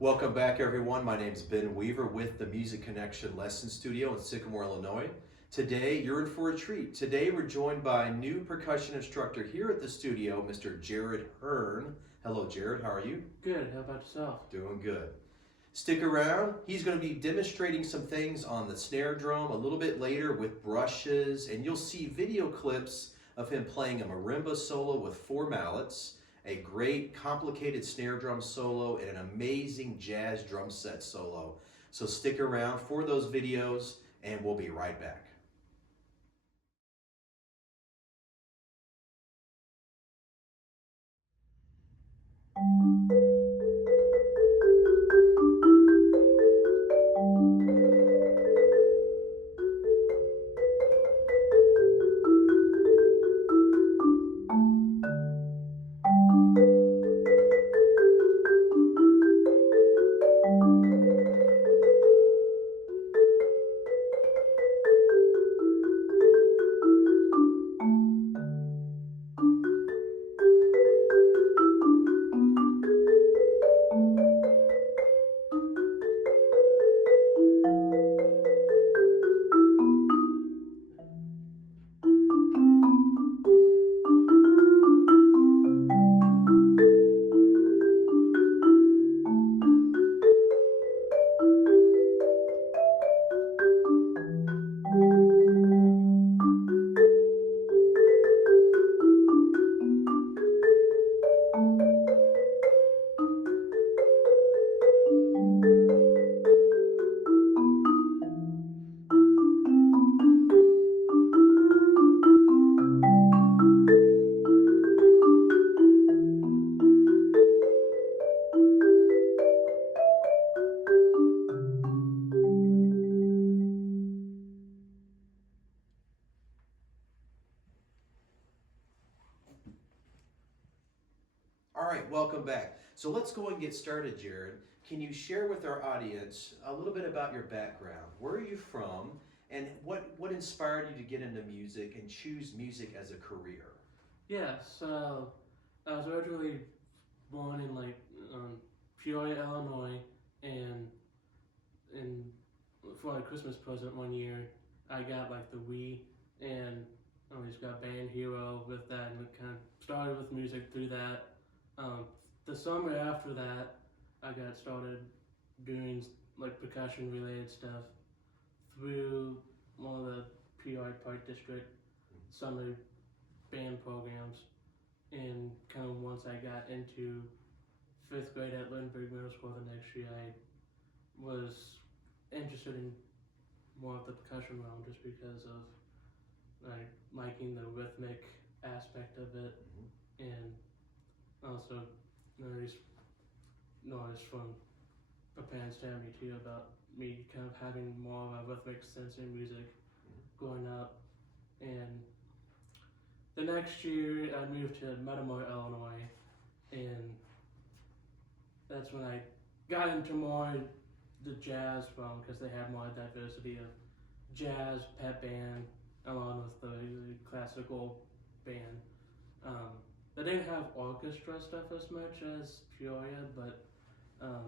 Welcome back, everyone. My name is Ben Weaver with the Music Connection Lesson Studio in Sycamore, Illinois. Today, you're in for a treat. Today, we're joined by a new percussion instructor here at the studio, Mr. Jared Hurn. Hello, Jared. How are you? Good. How about yourself? Doing good. Stick around. He's going to be demonstrating some things on the snare drum a little bit later with brushes, and you'll see video clips of him playing a marimba solo with 4 mallets, a great complicated snare drum solo, and an amazing jazz drum set solo. So stick around for those videos, and we'll be right back. All right, welcome back. So let's go and get started, Jared. Can you share with our audience a little bit about your background? Where are you from, and what inspired you to get into music and choose music as a career? Yeah. So I was originally born in Peoria, Illinois, and for a Christmas present one year, I got like the Wii, and I just got Band Hero with that, and it kind of started with music through that. Um, the summer after that, I got started doing like percussion related stuff through one of the Peoria Park District summer band programs. And kind of once I got into 5th grade at Lindbergh Middle School the next year, I was interested in more of the percussion realm just because of like liking the rhythmic aspect of it, and also just noticed from my parents telling me too about me kind of having more of a rhythmic sense in music growing up. And the next year I moved to Metamora, Illinois, and that's when I got into more the jazz realm because they had more diversity of jazz, pep band, along with the classical band. They didn't have orchestra stuff as much as Peoria, but I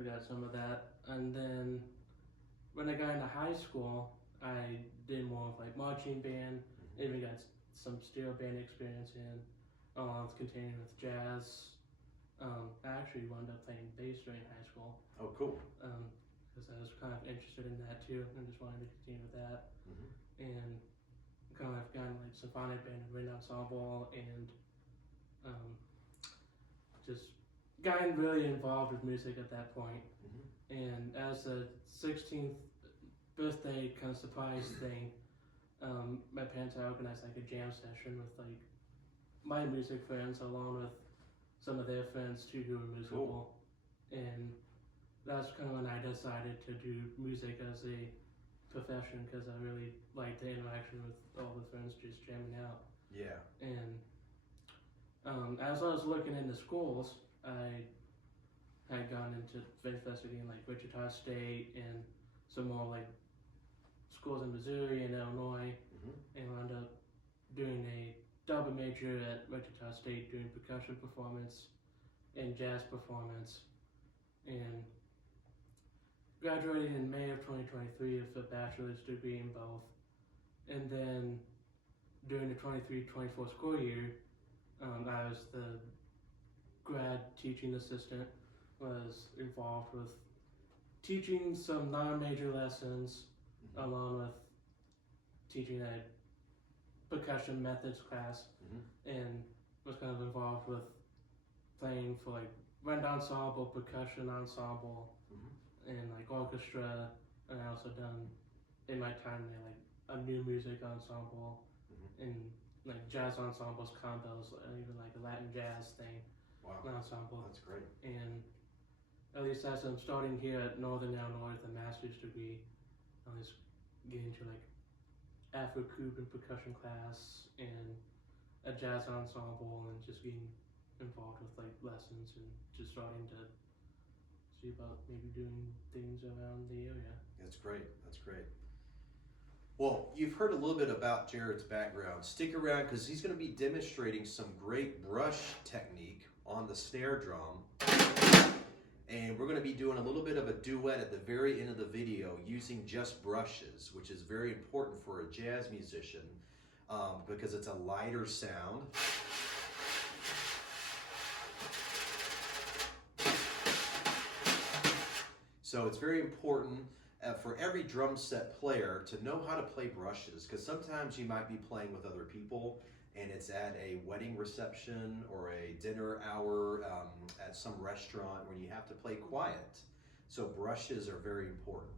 got some of that. And then when I got into high school, I did more of like marching band, even got some steel band experience in, along with continuing with jazz. I actually wound up playing bass during high school. Oh, cool. Because I was kind of interested in that too, and just wanted to continue with that. And kind of gotten like symphonic band and wind ensemble, and just gotten really involved with music at that point. And as a 16th birthday kind of surprise thing, my parents had organized like a jam session with like my music friends along with some of their friends too who were musical. Cool. And that's kind of when I decided to do music as a profession because I really liked the interaction with all the friends just jamming out. Yeah. And as I was looking into schools, I had gone into investigating like Wichita State and some more like schools in Missouri and Illinois, and wound up doing a double major at Wichita State doing percussion performance in jazz performance, and graduated in May of 2023 with a bachelor's degree in both. And then during the 23-24 school year, I was the grad teaching assistant, was involved with teaching some non-major lessons along with teaching a percussion methods class, and was kind of involved with playing for like wind ensemble, percussion ensemble, and like orchestra, and I also done in my time there like a new music ensemble and like jazz ensembles, combos, even like a Latin jazz thing. Wow, ensemble. that's great. And at least as I'm starting here at Northern Illinois with a master's degree, I was getting to like Afro-Cuban percussion class and a jazz ensemble, and just getting involved with like lessons and just starting to see about maybe doing things around the area. That's great. That's great. Well, you've heard a little bit about Jared's background. Stick around because he's going to be demonstrating some great brush technique on the snare drum. And we're going to be doing a little bit of a duet at the very end of the video using just brushes, which is very important for a jazz musician because it's a lighter sound. So it's very important for every drum set player to know how to play brushes, because sometimes you might be playing with other people and it's at a wedding reception or a dinner hour at some restaurant where you have to play quiet. So brushes are very important.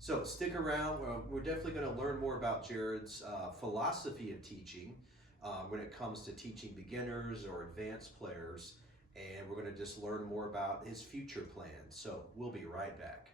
So stick around. We're definitely going to learn more about Jared's philosophy of teaching when it comes to teaching beginners or advanced players. And we're going to just learn more about his future plans. So we'll be right back.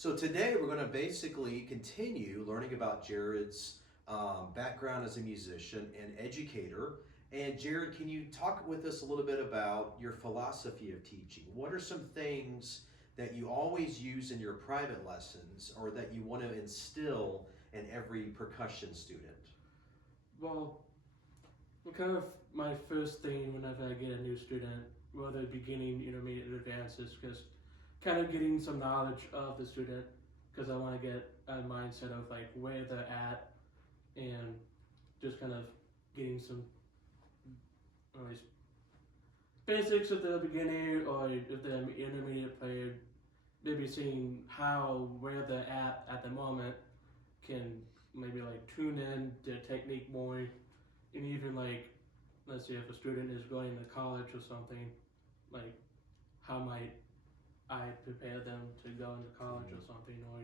So today we're going to basically continue learning about Jared's background as a musician and educator. And Jared, can you talk with us a little bit about your philosophy of teaching? What are some things that you always use in your private lessons or that you want to instill in every percussion student? Well, kind of my first thing whenever I get a new student, whether beginning, intermediate, or advanced, is just kind of getting some knowledge of the student, because I want to get a mindset of like where they're at, and just kind of getting some at least basics at the beginning, or if they're an intermediate player, maybe seeing where they're at the moment can maybe like tune in their technique more, and even like, let's say if a student is going to college or something, like how might I prepare them to go into college or something, or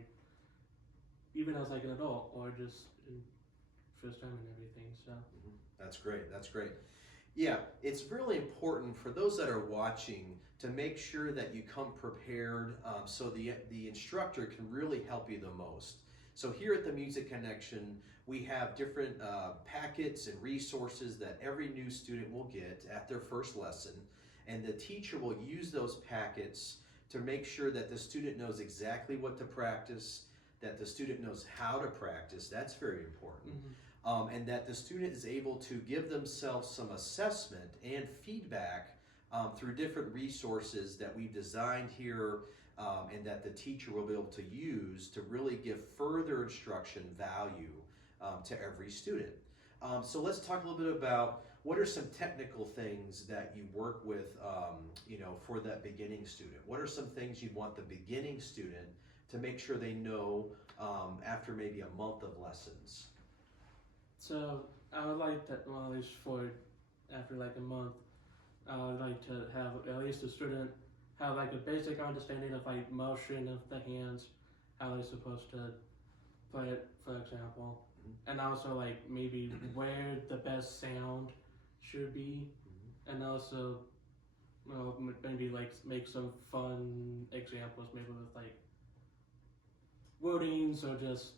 even as like an adult, or just in first time and everything. So That's great. That's great. Yeah, it's really important for those that are watching to make sure that you come prepared, so the instructor can really help you the most. So here at the Music Connection, we have different packets and resources that every new student will get at their first lesson, and the teacher will use those packets to make sure that the student knows exactly what to practice, that the student knows how to practice. That's very important. And that the student is able to give themselves some assessment and feedback through different resources that we've designed here, and that the teacher will be able to use to really give further instruction value to every student. So let's talk a little bit about what are some technical things that you work with, for that beginning student. What are some things you want the beginning student to make sure they know after maybe a month of lessons? So I would like to, well, at least for after like a month, I would like to have at least a student have like a basic understanding of like motion of the hands, how they're supposed to play it, for example, and also like maybe where the best sound should be, and also, well, maybe like make some fun examples, maybe with like wordings or just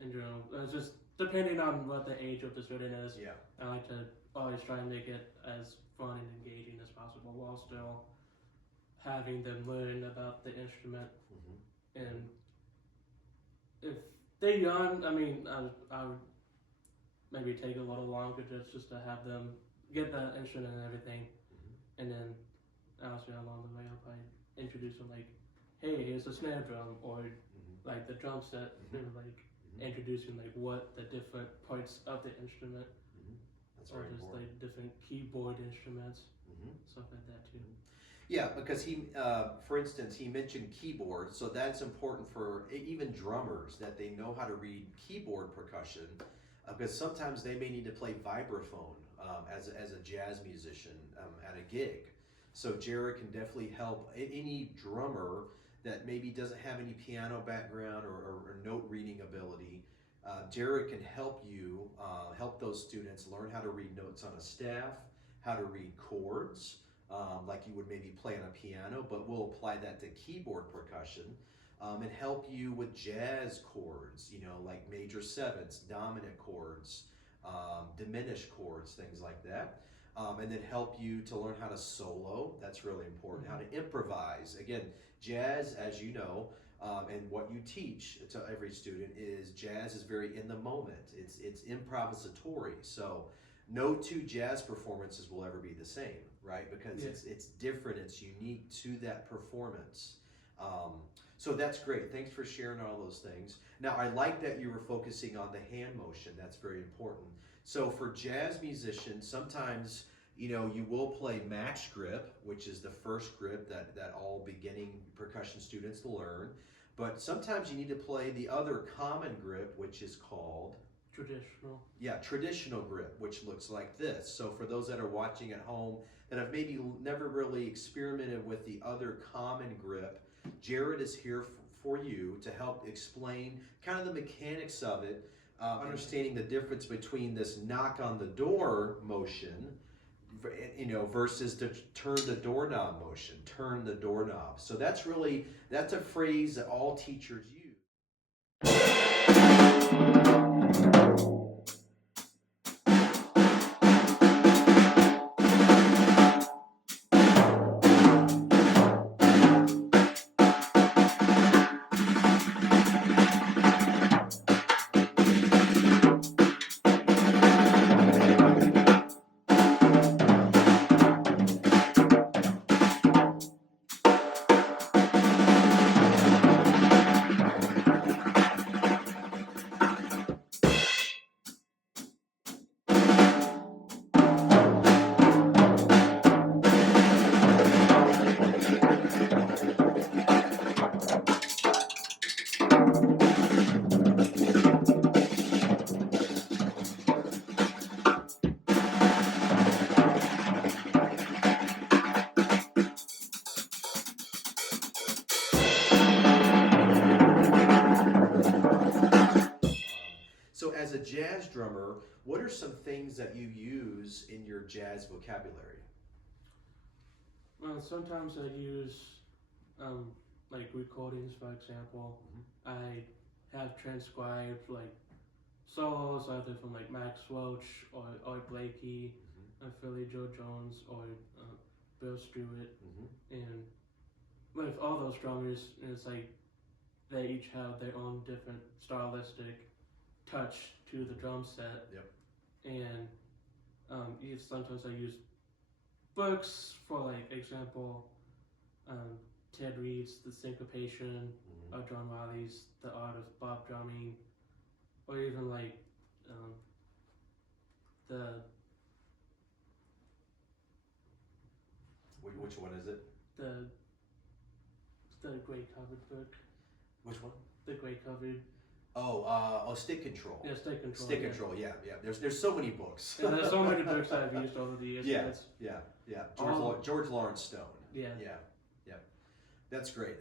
in general, just depending on what the age of the student is. Yeah. I like to always try and make it as fun and engaging as possible while still having them learn about the instrument. And if they're young, I mean, I would maybe take a little longer just to have them get the instrument and everything. And then also along the way, I'll probably introduce them like, hey, here's the snare drum, or like the drum set, like introducing like what the different parts of the instrument, That's or very just important. like different keyboard instruments, stuff like that too. Yeah, because he, for instance, he mentioned keyboard, so that's important for even drummers, that they know how to read keyboard percussion, because sometimes they may need to play vibraphone as a jazz musician at a gig. So Jared can definitely help any drummer that maybe doesn't have any piano background or note reading ability. Jared can help you, help those students learn how to read notes on a staff, how to read chords, like you would maybe play on a piano, but we'll apply that to keyboard percussion, and help you with jazz chords, like major sevenths, dominant chords, diminished chords, things like that. And then help you to learn how to solo. That's really important. How to improvise. Again, jazz, as you know, and what you teach to every student is jazz is very in the moment. It's improvisatory. So no two jazz performances will ever be the same, right? Because it's different. It's unique to that performance. So that's great. Thanks for sharing all those things. Now, I like that you were focusing on the hand motion. That's very important. So for jazz musicians, sometimes, you will play match grip, which is the first grip that all beginning percussion students learn. But sometimes you need to play the other common grip, which is called Traditional. Yeah, traditional grip, which looks like this. So for those that are watching at home that have maybe never really experimented with the other common grip, Jared is here for you to help explain kind of the mechanics of it, understanding the difference between this knock on the door motion, versus the turn the doorknob motion, turn the doorknob. So that's a phrase that all teachers use. So as a jazz drummer, what are some things that you use in your jazz vocabulary? Well, sometimes I use like recordings, for example. I have transcribed like solos either from like Max Welch or Art Blakey, Philly Joe Jones or Bill Stewart, and with all those drummers, it's like they each have their own different stylistic touch to the drum set. Yep. And sometimes I use books for like example, Ted Reed's The Syncopation, or John Wiley's The Art of Bop Drumming, or even like the Which one is it? the gray covered book. Which one? The gray covered. Stick control. Yeah, stick control. Stick control. Yeah. There's so many books. Yeah, there's so many books I've used over the years. Yeah. George Lawrence Stone. Yeah. That's great.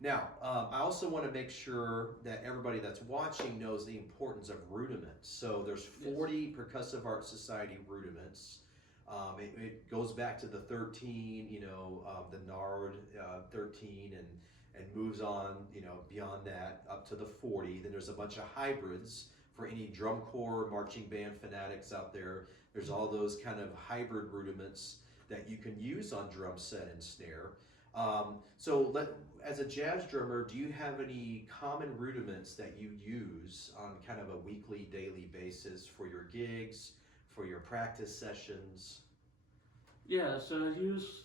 Now, I also want to make sure that everybody that's watching knows the importance of rudiments. So there's 40 Percussive Art Society rudiments. It goes back to the 13, the NARD 13, and moves on, beyond that up to the 40. Then there's a bunch of hybrids for any drum corps, marching band fanatics out there. There's all those kind of hybrid rudiments that you can use on drum set and snare. As a jazz drummer, do you have any common rudiments that you use on kind of a weekly, daily basis for your gigs, for your practice sessions? Yeah, so I use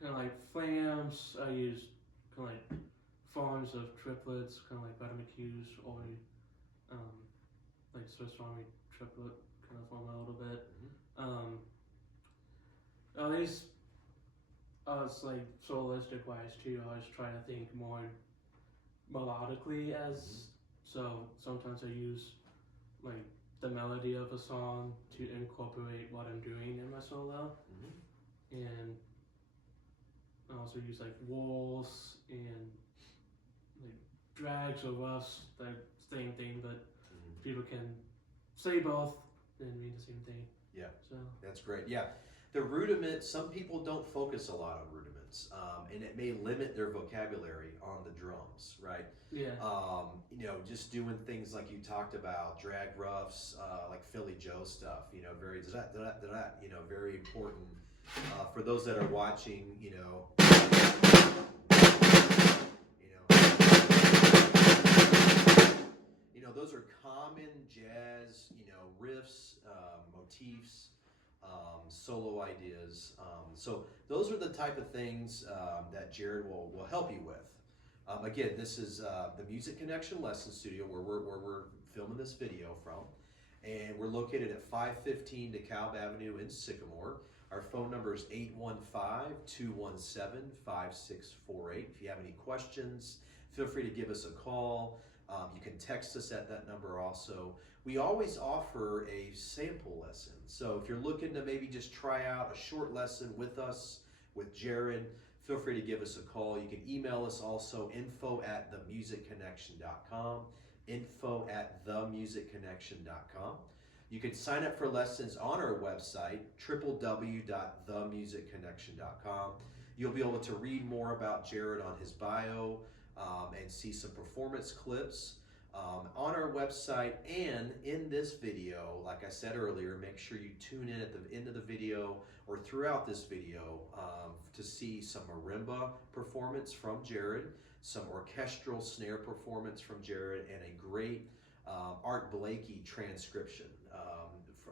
kind of like flams. I use kind of like forms of triplets, kind of like Butter McHugh's, or like Swiss Army triplet kind of form a little bit. At least it's like soloistic wise too. I always try to think more melodically so sometimes I use like the melody of a song to incorporate what I'm doing in my solo, and I also use like whools and like drags or roughs, the same thing, but people can say both and mean the same thing. Yeah, so that's great. Yeah, the rudiment, some people don't focus a lot on rudiments, and it may limit their vocabulary on the drums, right? Yeah. Just doing things like you talked about, drag roughs, like Philly Joe stuff, very very important. For those that are watching, those are common jazz, riffs, motifs, solo ideas. So those are the type of things that Jared will help you with. Again, this is the Music Connection Lesson Studio where we're filming this video from, and we're located at 515 DeKalb Avenue in Sycamore. Our phone number is 815-217-5648. If you have any questions, feel free to give us a call. You can text us at that number also. We always offer a sample lesson. So if you're looking to maybe just try out a short lesson with us, with Jared, feel free to give us a call. You can email us also, info@themusicconnection.com, info@themusicconnection.com. You can sign up for lessons on our website, www.themusicconnection.com. You'll be able to read more about Jared on his bio and see some performance clips on our website. And in this video, like I said earlier, make sure you tune in at the end of the video or throughout this video to see some marimba performance from Jared, some orchestral snare performance from Jared, and a great Art Blakey transcription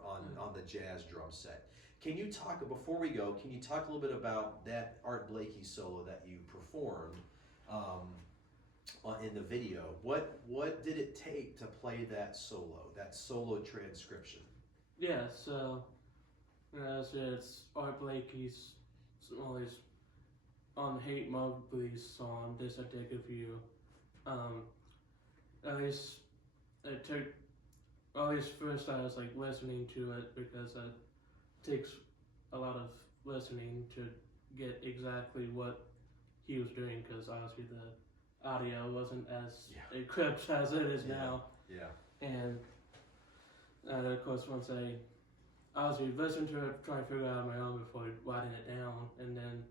on the jazz drum set. Can you talk, before we go, can you talk a little bit about that Art Blakey solo that you performed in the video? What did it take to play that solo transcription? Yeah, so it's Art Blakey's always on Hate Mowgli's song, This I Dig of You. At least it took, first I was like listening to it because it takes a lot of listening to get exactly what he was doing, because obviously the audio wasn't as equipped as it is now. Yeah. And of course, once I obviously listened to it, trying to figure out on my own before writing it down, and then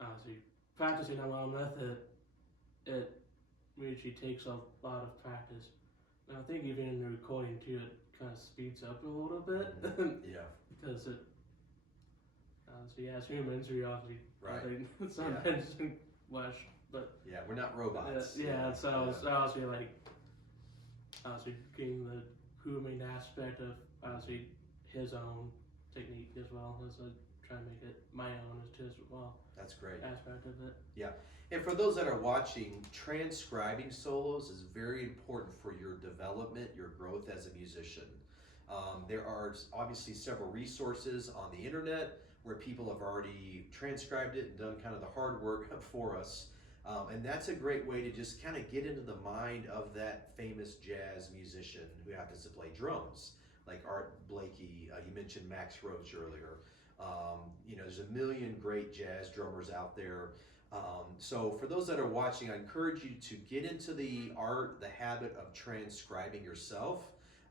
obviously practicing on my own method, it usually takes a lot of practice. And I think even in the recording too, it kind of speeds up a little bit. Yeah. Because it, obviously, as humans, we obviously Right. sometimes flesh, but Yeah, we're not robots. so obviously like obviously getting the grooming aspect of obviously his own technique as well as try to make it my own as well. That's great. Aspect of it. Yeah. And for those that are watching, transcribing solos is very important for your development, your growth as a musician. There are obviously several resources on the internet where people have already transcribed it and done kind of the hard work for us. And that's a great way to just kind of get into the mind of that famous jazz musician who happens to play drums, like Art Blakey. You mentioned Max Roach earlier. There's a million great jazz drummers out there. So for those that are watching, I encourage you to get into the habit of transcribing yourself,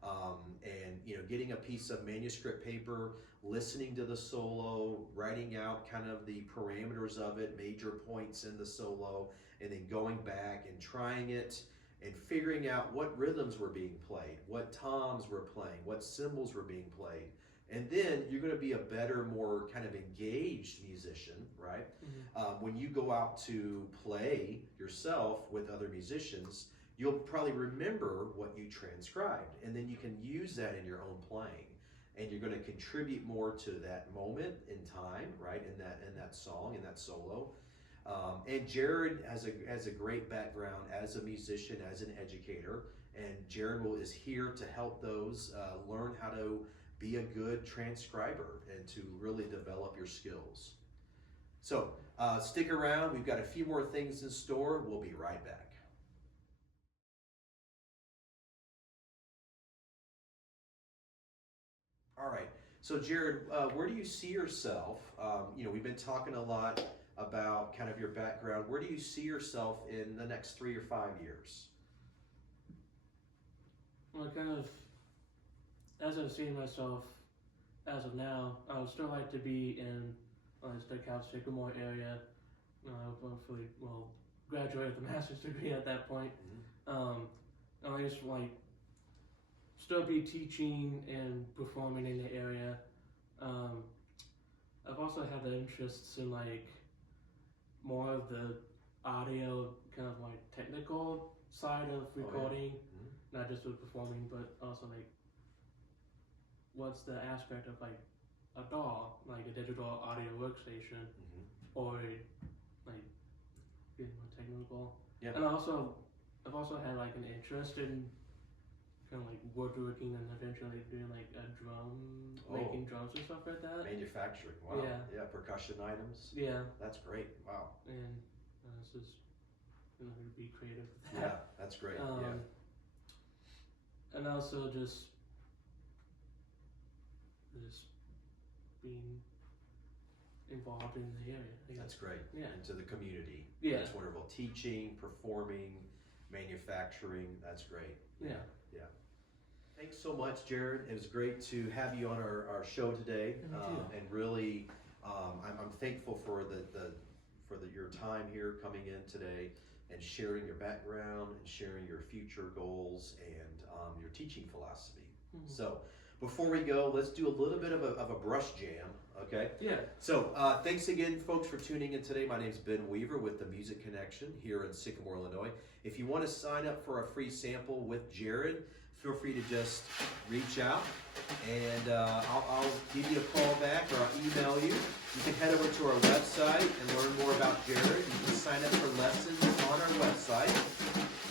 and getting a piece of manuscript paper, listening to the solo, writing out kind of the parameters of it, major points in the solo, and then going back and trying it and figuring out what rhythms were being played, what toms were playing, what cymbals were being played. And then you're going to be a better, more kind of engaged musician, right? Mm-hmm. When you go out to play yourself with other musicians, you'll probably remember what you transcribed, and then you can use that in your own playing, and you're going to contribute more to that moment in time, right? In that song, in that solo. And Jared has a great background as a musician, as an educator, and Jared is here to help those learn how to be a good transcriber and to really develop your skills. So stick around. We've got a few more things in store. We'll be right back. All right. So Jared, where do you see yourself? We've been talking a lot about kind of your background. Where do you see yourself in the next 3 or 5 years? Well, kind of, as I've seen myself as of now, I would still like to be in the Cal Sycamore area. Hopefully, graduate with a master's degree at that point. Mm-hmm. I just still be teaching and performing in the area. I've also had the interests in more of the audio, kind of technical side of recording, not just with performing, but also what's the aspect of a DAW, a digital audio workstation, or getting more technical. Yeah. And I've also had an interest in kind of woodworking and eventually doing a drum, making drums and stuff like that. Manufacturing, wow. Yeah, percussion items. Yeah. That's great, wow. And it's just, to be creative with that. Yeah, that's great, And also just being involved in the area. That's great. Yeah. Into the community. Yeah. That's wonderful. Teaching, performing, manufacturing, that's great. Yeah. Yeah. Thanks so much, Jared. It was great to have you on our show today. And really, I'm thankful for your time here coming in today and sharing your background and sharing your future goals and your teaching philosophy. Mm-hmm. So before we go, let's do a little bit of a brush jam, okay? Yeah. So thanks again, folks, for tuning in today. My name's Ben Weaver with the Music Connection here in Sycamore, Illinois. If you want to sign up for a free sample with Jared, feel free to just reach out, and I'll give you a call back or I'll email you. You can head over to our website and learn more about Jared. You can sign up for lessons on our website,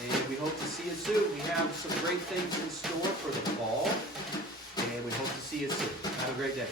and we hope to see you soon. We have some great things in store for the fall, and we hope to see you soon. Have a great day.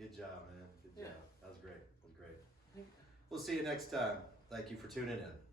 Good job, man. Good Yeah. job. That was great. That was great. Thank you. We'll see you next time. Thank you for tuning in.